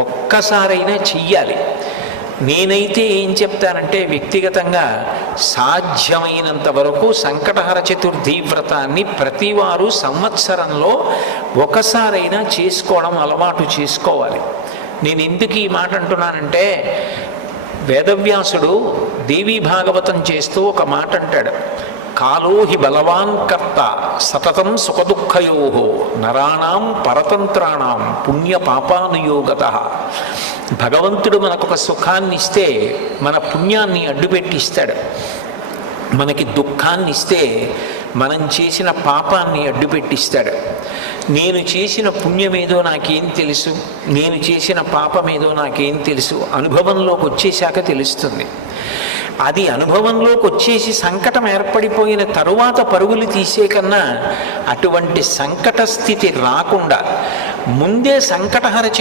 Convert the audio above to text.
ఒక్కసారైనా చెయ్యాలి. నేనైతే ఏం చెప్తానంటే వ్యక్తిగతంగా సాధ్యమైనంత వరకు సంకటహర చతుర్థి వ్రతాన్ని ప్రతివారు సంవత్సరంలో ఒకసారైనా చేసుకోవడం అలవాటు చేసుకోవాలి. నేను ఎందుకు ఈ మాట అంటున్నానంటే వేదవ్యాసుడు దేవీ భాగవతం చేస్తూ ఒక మాట అంటాడు, కాలో హి బలవాన్ కర్త సతతం సుఖదుఃఖయో నరాణం పరతంత్రాణం పుణ్య పాపానుయోగత. భగవంతుడు మనకొక సుఖాన్ని ఇస్తే మన పుణ్యాన్ని అడ్డుపెట్టిస్తాడు, మనకి దుఃఖాన్ని ఇస్తే మనం చేసిన పాపాన్ని అడ్డుపెట్టిస్తాడు. నేను చేసిన పుణ్యమేదో నాకేం తెలుసు, నేను చేసిన పాపమేదో నాకేం తెలుసు, అనుభవంలోకి వచ్చేశాక తెలుస్తుంది. అది అనుభవంలోకి వచ్చేసి సంకటం ఏర్పడిపోయిన తరువాత పరుగులు తీసే కన్నా అటువంటి సంకట స్థితి రాకుండా ముందే సంకటహర